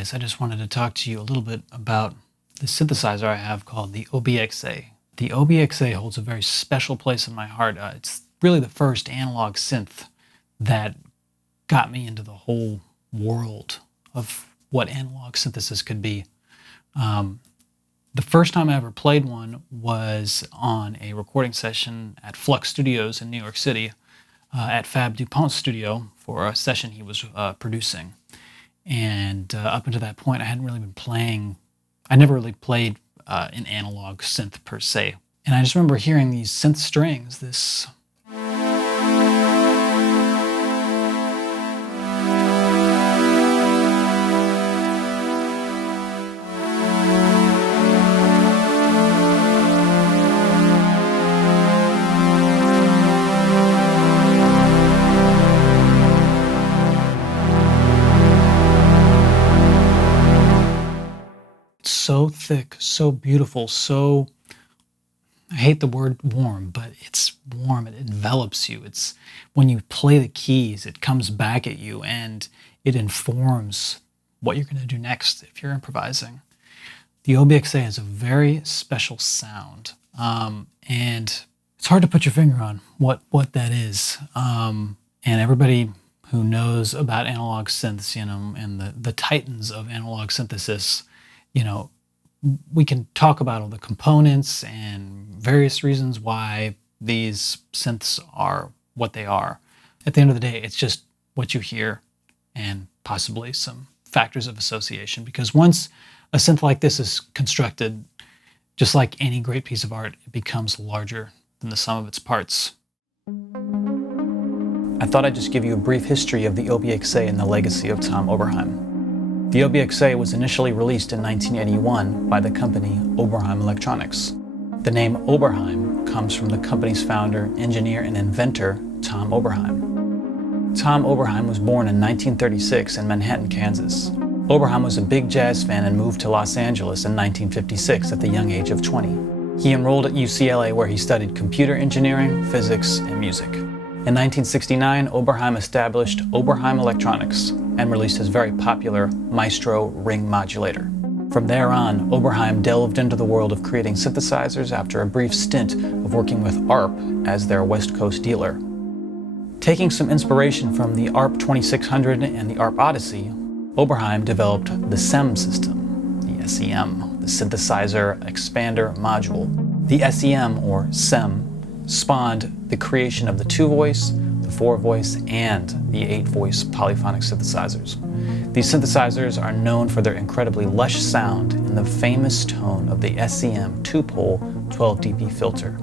guys, I just wanted to talk to you a little bit about the synthesizer I have called the OB-Xa. The OB-Xa holds a very special place in my heart. It's really the first analog synth that got me into the whole world of what analog synthesis could be. The first time I ever played one was on a recording session at Flux Studios in New York City at Fab DuPont's studio for a session he was producing. And up until that point, I hadn't really been playing. I never really played an analog synth per se. And I just remember hearing these synth strings, this so thick, so beautiful, so, I hate the word warm, but it's warm, it envelops you. It's when you play the keys, it comes back at you and it informs what you're going to do next if you're improvising. The OB-Xa has a very special sound, and it's hard to put your finger on what that is. And everybody who knows about analog synths, and the titans of analog synthesis, we can talk about all the components and various reasons why these synths are what they are. At the end of the day, it's just what you hear and possibly some factors of association, because once a synth like this is constructed, just like any great piece of art, it becomes larger than the sum of its parts. I thought I'd just give you a brief history of the OB-Xa and the legacy of Tom Oberheim. The OB-Xa was initially released in 1981 by the company Oberheim Electronics. The name Oberheim comes from the company's founder, engineer, and inventor, Tom Oberheim. Tom Oberheim was born in 1936 in Manhattan, Kansas. Oberheim was a big jazz fan and moved to Los Angeles in 1956 at the young age of 20. He enrolled at UCLA, where he studied computer engineering, physics, and music. In 1969, Oberheim established Oberheim Electronics and released his very popular Maestro ring modulator. From there on, Oberheim delved into the world of creating synthesizers after a brief stint of working with ARP as their West Coast dealer. Taking some inspiration from the ARP 2600 and the ARP Odyssey, Oberheim developed the SEM system, the SEM, the Synthesizer Expander Module. The SEM, or SEM, spawned the creation of the 2-voice, the 4-voice, and the 8-voice polyphonic synthesizers. These synthesizers are known for their incredibly lush sound and the famous tone of the SEM 2-pole 12 dB filter.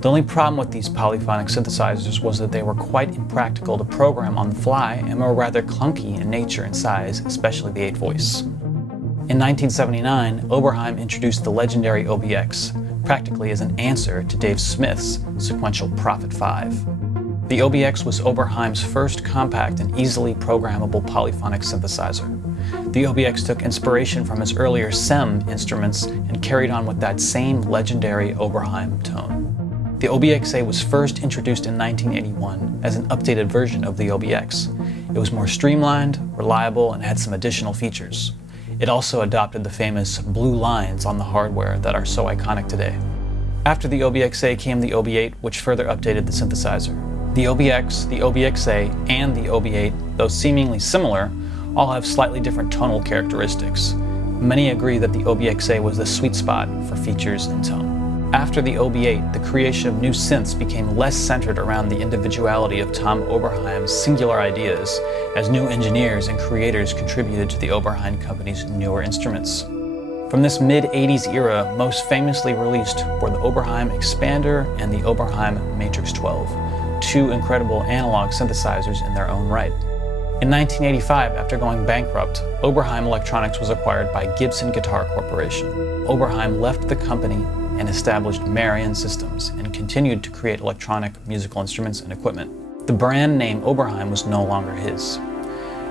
The only problem with these polyphonic synthesizers was that they were quite impractical to program on the fly and were rather clunky in nature and size, especially the 8-voice. In 1979, Oberheim introduced the legendary OB-X, practically as an answer to Dave Smith's sequential Prophet 5. The OB-X was Oberheim's first compact and easily programmable polyphonic synthesizer. The OB-X took inspiration from his earlier SEM instruments and carried on with that same legendary Oberheim tone. The OB-Xa was first introduced in 1981 as an updated version of the OB-X. It was more streamlined, reliable, and had some additional features. It also adopted the famous blue lines on the hardware that are so iconic today. After the OB-Xa came the OB-8, which further updated the synthesizer. The OB-X, the OB-Xa, and the OB-8, though seemingly similar, all have slightly different tonal characteristics. Many agree that the OB-Xa was the sweet spot for features and tone. After the OB-8, the creation of new synths became less centered around the individuality of Tom Oberheim's singular ideas, as new engineers and creators contributed to the Oberheim company's newer instruments. From this mid-80s era, most famously released were the Oberheim Expander and the Oberheim Matrix 12, two incredible analog synthesizers in their own right. In 1985, after going bankrupt, Oberheim Electronics was acquired by Gibson Guitar Corporation. Oberheim left the company and established Marion Systems and continued to create electronic musical instruments and equipment. The brand name Oberheim was no longer his.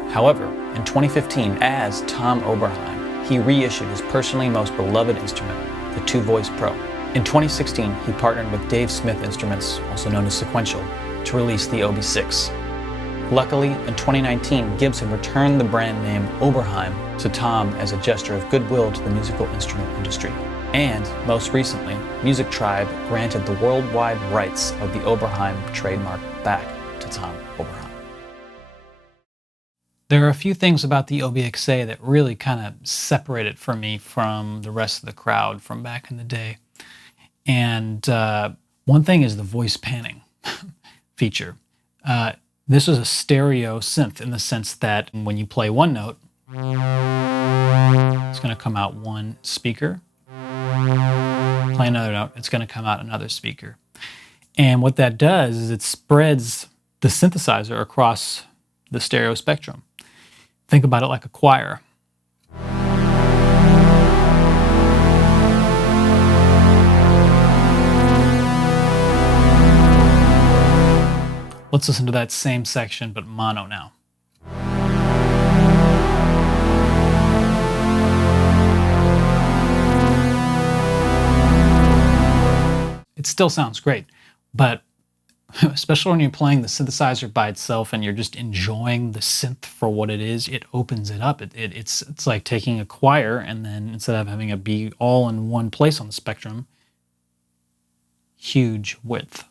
However, in 2015, as Tom Oberheim, he reissued his personally most beloved instrument, the 2-Voice Pro. In 2016, he partnered with Dave Smith Instruments, also known as Sequential, to release the OB-6. Luckily, in 2019, Gibson returned the brand name Oberheim to Tom as a gesture of goodwill to the musical instrument industry. And, most recently, Music Tribe granted the worldwide rights of the Oberheim trademark back to Tom Oberheim. There are a few things about the OB-Xa that really kind of separate it for me from the rest of the crowd from back in the day. And one thing is the voice panning feature. This is a stereo synth in the sense that when you play one note, it's going to come out one speaker. Play another note, it's going to come out another speaker. And what that does is it spreads the synthesizer across the stereo spectrum. Think about it like a choir. Let's listen to that same section, but mono now. It still sounds great, but especially when you're playing the synthesizer by itself and you're just enjoying the synth for what it is, it opens it up. It's like taking a choir and then instead of having it be all in one place on the spectrum, huge width.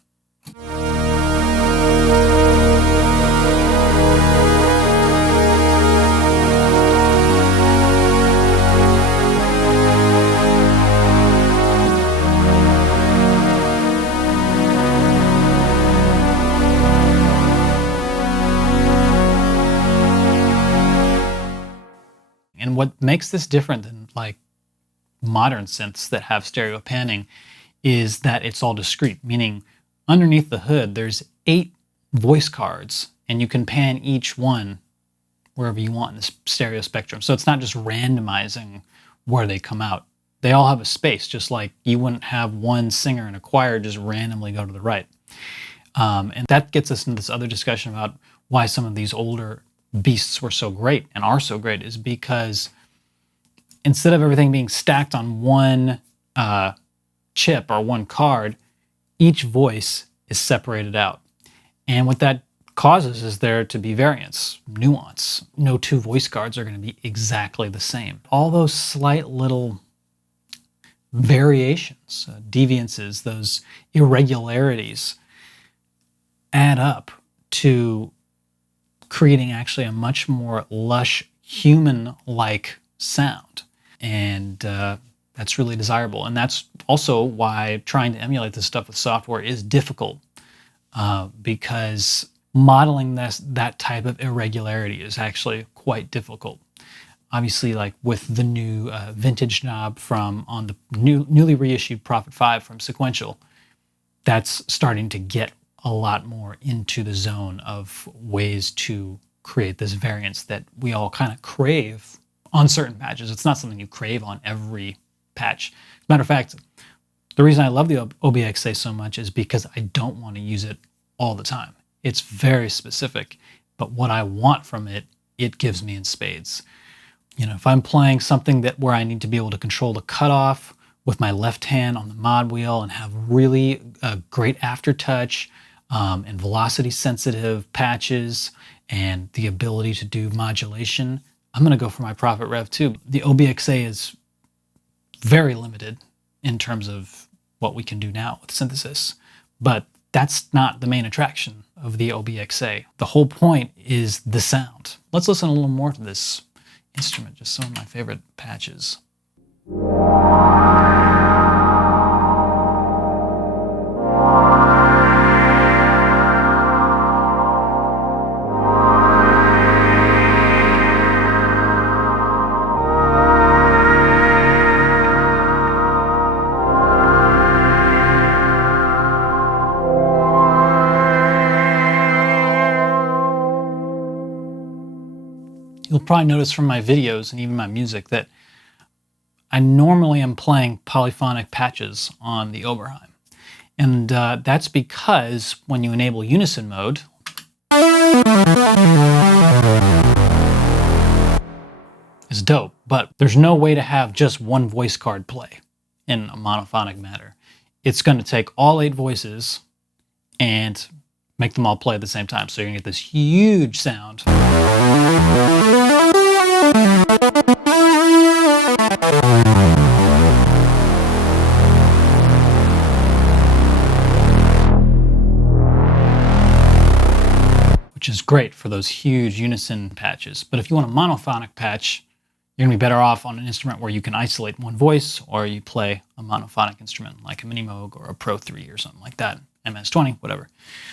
And what makes this different than like modern synths that have stereo panning is that it's all discrete, meaning underneath the hood there's 8 voice cards and you can pan each one wherever you want in the stereo spectrum. So it's not just randomizing where they come out. They all have a space, just like you wouldn't have one singer in a choir just randomly go to the right. And that gets us into this other discussion about why some of these older beasts were so great and are so great, is because instead of everything being stacked on one chip or one card, each voice is separated out. And what that causes is there to be variance, nuance. No 2 voice cards are going to be exactly the same. All those slight little variations, deviances, those irregularities add up to creating actually a much more lush, human-like sound. And that's really desirable. And that's also why trying to emulate this stuff with software is difficult, because modeling that type of irregularity is actually quite difficult. Obviously, like with the new vintage knob on the newly reissued Prophet 5 from Sequential, that's starting to get a lot more into the zone of ways to create this variance that we all kind of crave on certain patches. It's not something you crave on every patch. Matter of fact, the reason I love the OB-Xa so much is because I don't want to use it all the time. It's very specific, but what I want from it, it gives me in spades. You know, if I'm playing something where I need to be able to control the cutoff with my left hand on the mod wheel and have really great aftertouch, and velocity sensitive patches and the ability to do modulation, I'm going to go for my Prophet Rev 2. The OB-Xa is very limited in terms of what we can do now with synthesis, but that's not the main attraction of the OB-Xa. The whole point is the sound. Let's listen a little more to this instrument, just some of my favorite patches. You'll probably notice from my videos and even my music that I normally am playing polyphonic patches on the Oberheim. And that's because when you enable unison mode, it's dope, but there's no way to have just one voice card play in a monophonic manner. It's going to take all 8 voices and make them all play at the same time. So you're gonna get this huge sound. Which is great for those huge unison patches. But if you want a monophonic patch, you're gonna be better off on an instrument where you can isolate one voice, or you play a monophonic instrument like a Mini Moog or a Pro 3 or something like that, MS-20, whatever.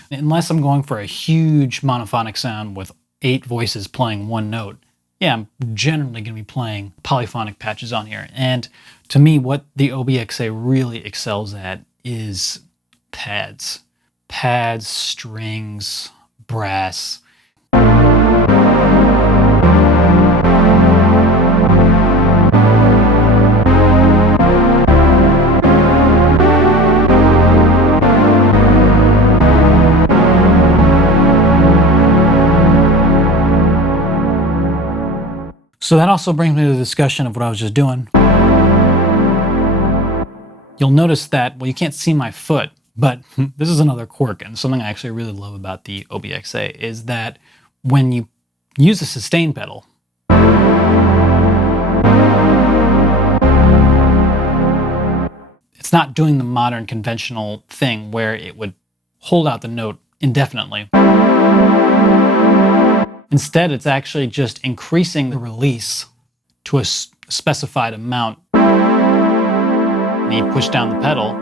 Unless I'm going for a huge monophonic sound with 8 voices playing one note, yeah, I'm generally gonna be playing polyphonic patches on here. And to me, what the OB-Xa really excels at is pads. Pads, strings, brass. So that also brings me to the discussion of what I was just doing. You'll notice that, well, you can't see my foot, but this is another quirk, and something I actually really love about the OB-Xa is that when you use a sustain pedal, it's not doing the modern conventional thing where it would hold out the note indefinitely. Instead, it's actually just increasing the release to a specified amount. And you push down the pedal.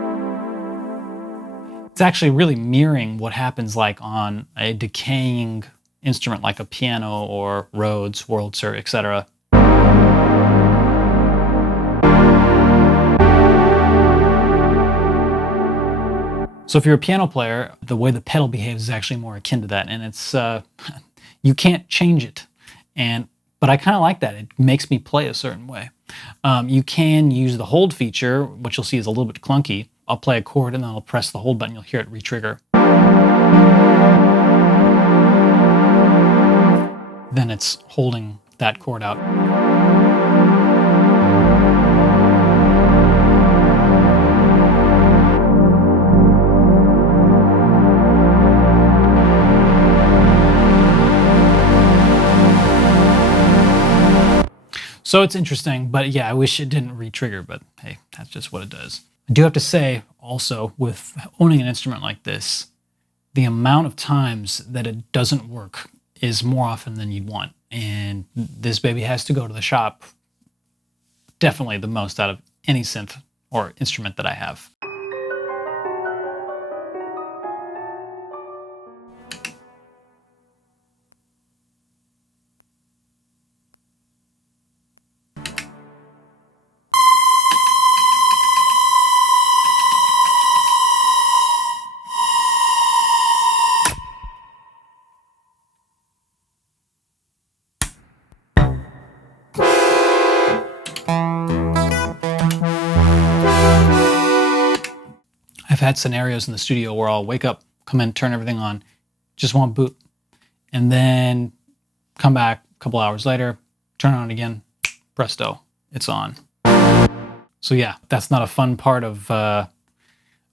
It's actually really mirroring what happens like on a decaying instrument like a piano or Rhodes, Wurlitzer, etc. So if you're a piano player, the way the pedal behaves is actually more akin to that, and it's you can't change it. But I kind of like that. It makes me play a certain way. You can use the hold feature, which you'll see is a little bit clunky. I'll play a chord and then I'll press the hold button. You'll hear it re-trigger. Then it's holding that chord out. So it's interesting, but yeah, I wish it didn't re-trigger, but hey, that's just what it does. I do have to say also, with owning an instrument like this, the amount of times that it doesn't work is more often than you'd want. And this baby has to go to the shop definitely the most out of any synth or instrument that I have. I've had scenarios in the studio where I'll wake up, come in, turn everything on, just want boot, and then come back a couple hours later, turn it on again, presto, it's on. So yeah, that's not a fun part of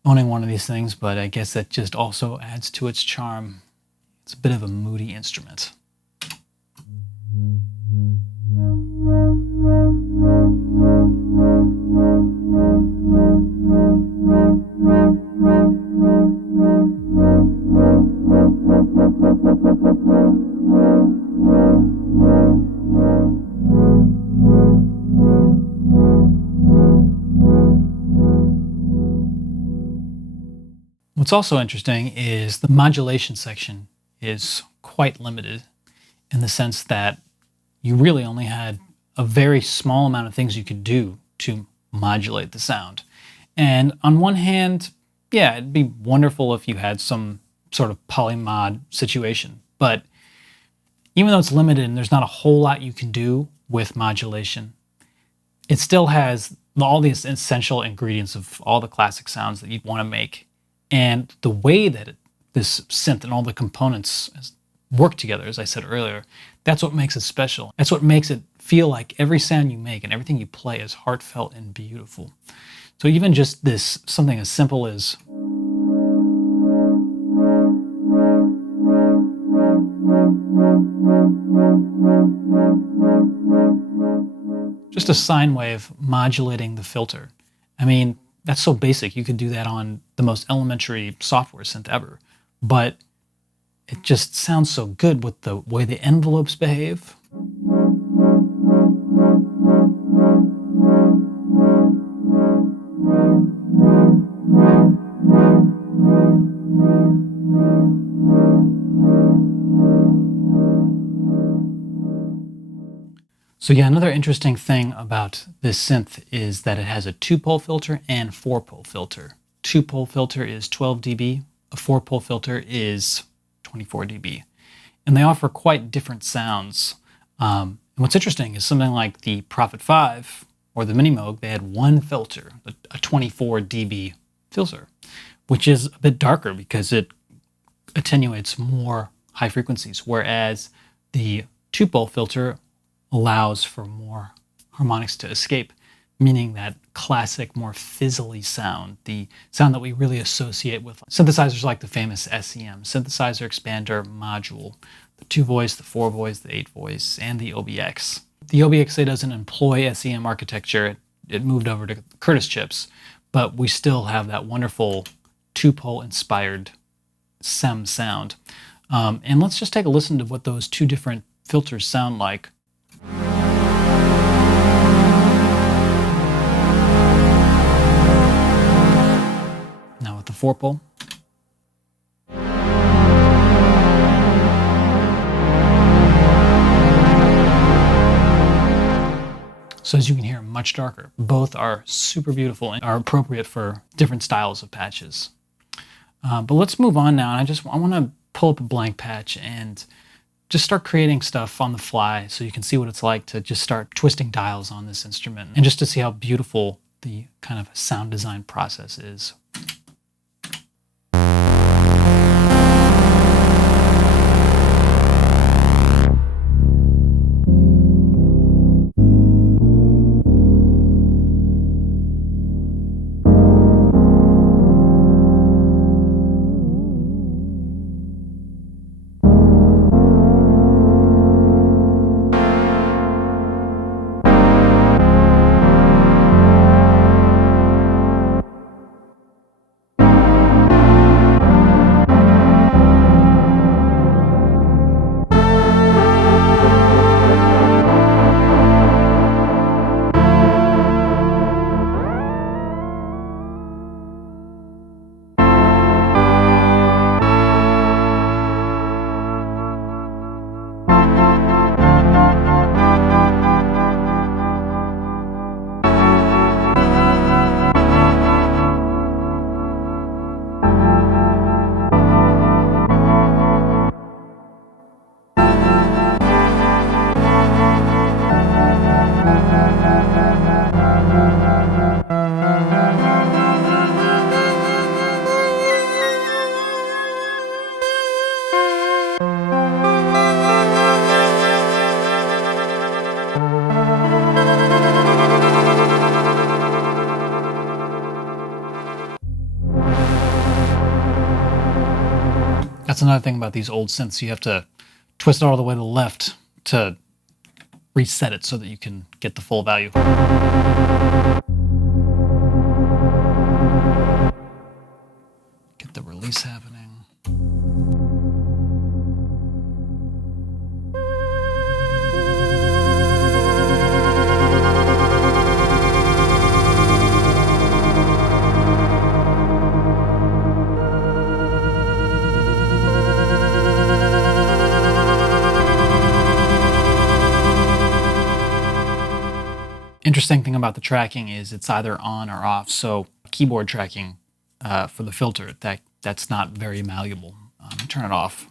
owning one of these things, but I guess that just also adds to its charm. It's a bit of a moody instrument. What's also interesting is the modulation section is quite limited in the sense that you really only had a very small amount of things you could do to modulate the sound. And on one hand, yeah, it'd be wonderful if you had some sort of polymod situation, but even though it's limited and there's not a whole lot you can do with modulation, it still has all these essential ingredients of all the classic sounds that you'd want to make. And the way that this synth and all the components work together, as I said earlier, that's what makes it special. That's what makes it feel like every sound you make and everything you play is heartfelt and beautiful. So even just this, something as simple as just a sine wave modulating the filter. I mean, that's so basic. You could do that on the most elementary software synth ever, but it just sounds so good with the way the envelopes behave. So yeah, another interesting thing about this synth is that it has a 2-pole filter and 4-pole filter. 2-pole filter is 12 dB, a 4-pole filter is 24 dB. And they offer quite different sounds. And what's interesting is something like the Prophet 5 or the Mini Moog, they had one filter, a 24 dB filter, which is a bit darker because it attenuates more high frequencies, whereas the 2-pole filter allows for more harmonics to escape, meaning that classic, more fizzly sound, the sound that we really associate with synthesizers like the famous SEM, synthesizer expander module, the 2-voice, the 4-voice, the 8-voice, and the OB-X. The OB-Xa doesn't employ SEM architecture. It moved over to Curtis chips, but we still have that wonderful 2-pole inspired SEM sound. And let's just take a listen to what those two different filters sound like. Now with the 4-pole. So as you can hear, much darker. Both are super beautiful and are appropriate for different styles of patches. But let's move on now. And I want to pull up a blank patch and just start creating stuff on the fly so you can see what it's like to just start twisting dials on this instrument and just to see how beautiful the kind of sound design process is. That's another thing about these old synths. You have to twist it all the way to the left to reset it so that you can get the full value. Get the release happening. Interesting thing about the tracking is it's either on or off. So keyboard tracking for the filter, that's not very malleable. Turn it off.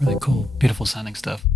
Really cool, beautiful sounding stuff.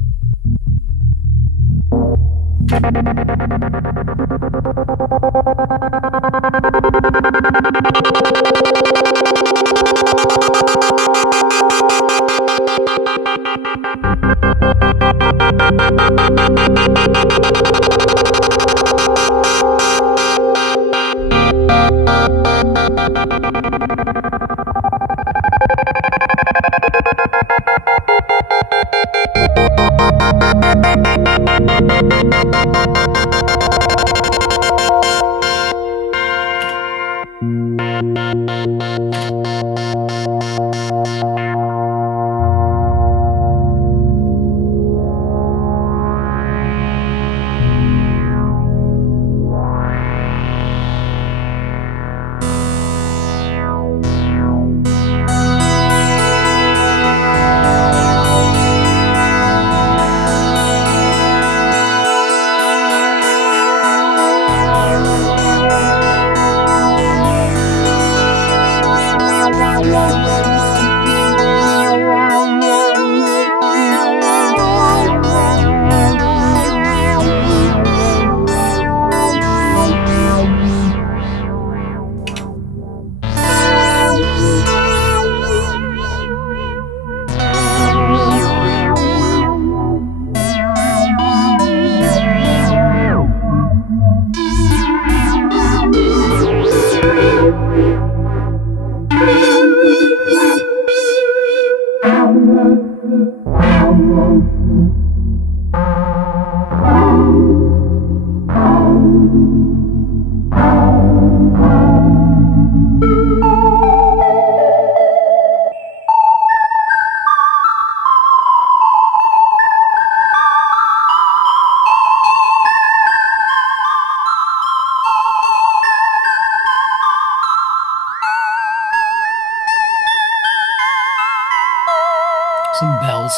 Some bells.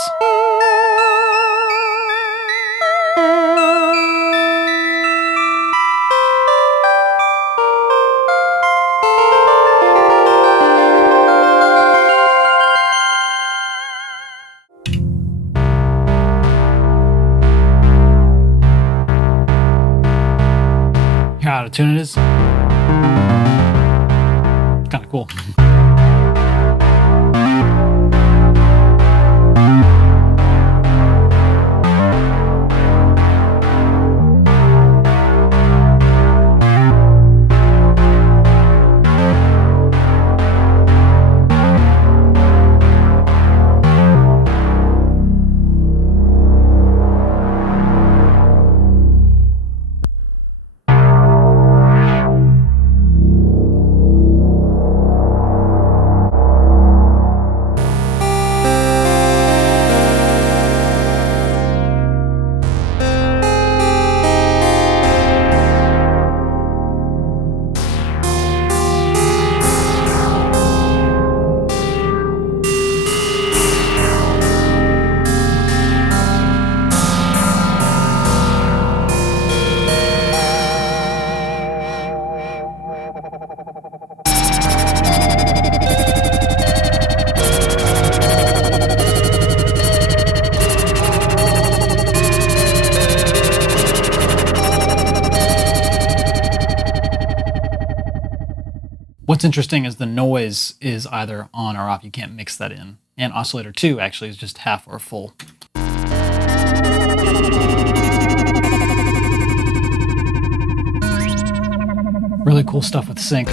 Hear how out of tune it is? Kind of cool. What's interesting is the noise is either on or off. You can't mix that in. And oscillator 2 actually is just half or full. Really cool stuff with sync.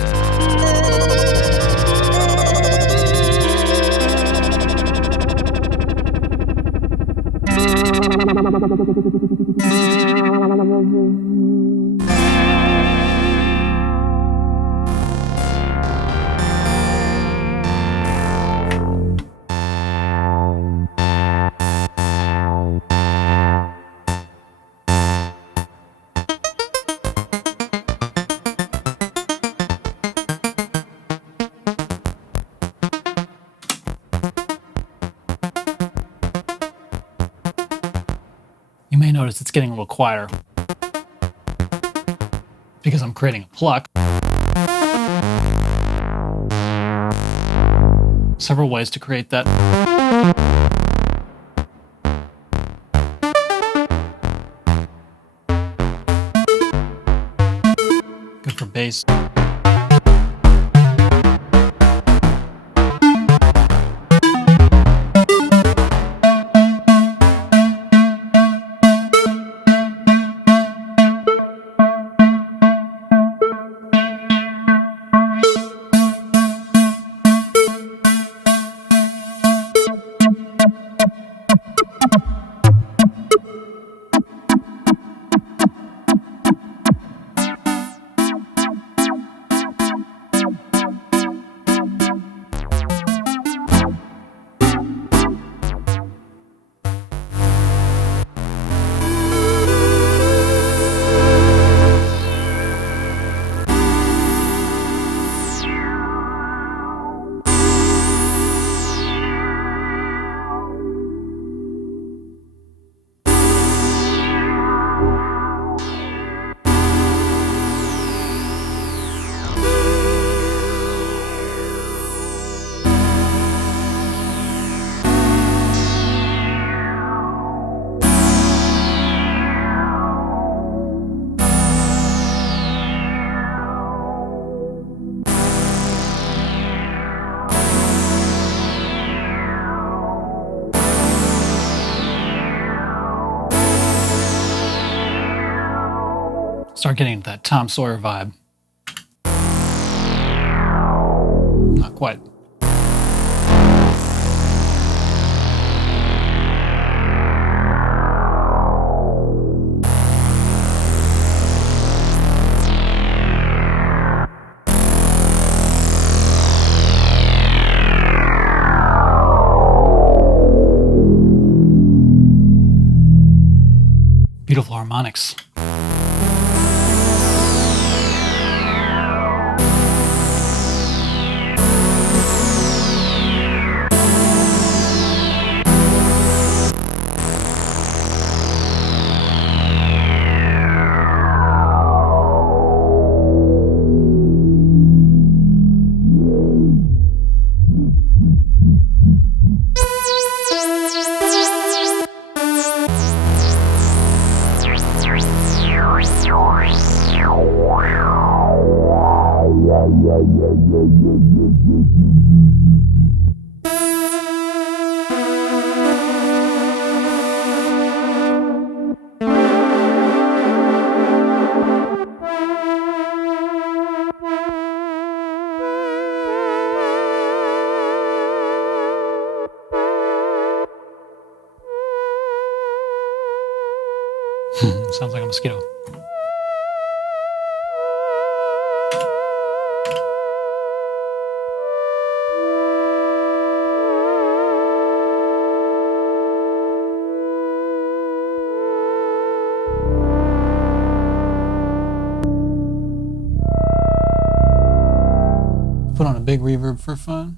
Notice it's getting a little quieter because I'm creating a pluck. Several ways to create that. Good for bass. Start getting into that Tom Sawyer vibe. Not quite. Beautiful harmonics. Sounds like a mosquito. Put on a big reverb for fun.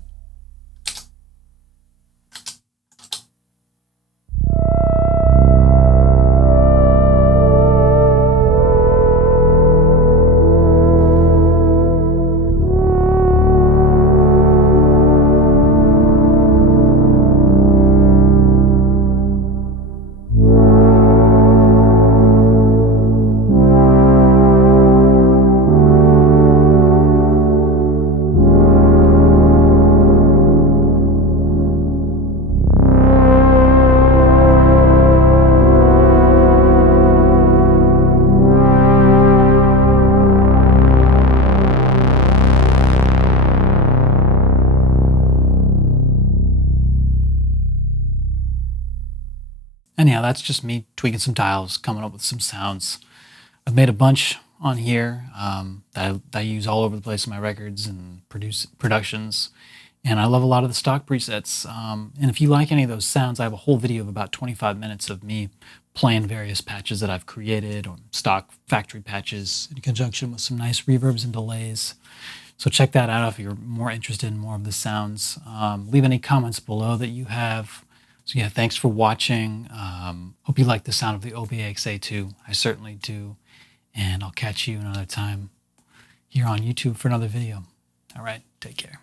Anyhow, that's just me tweaking some dials, coming up with some sounds. I've made a bunch on here that I use all over the place in my records and productions. And I love a lot of the stock presets. And if you like any of those sounds, I have a whole video of about 25 minutes of me playing various patches that I've created, or stock factory patches, in conjunction with some nice reverbs and delays. So check that out if you're more interested in more of the sounds. Leave any comments below that you have, So yeah, thanks for watching. Hope you like the sound of the OB-Xa too. I certainly do. And I'll catch you another time here on YouTube for another video. All right, take care.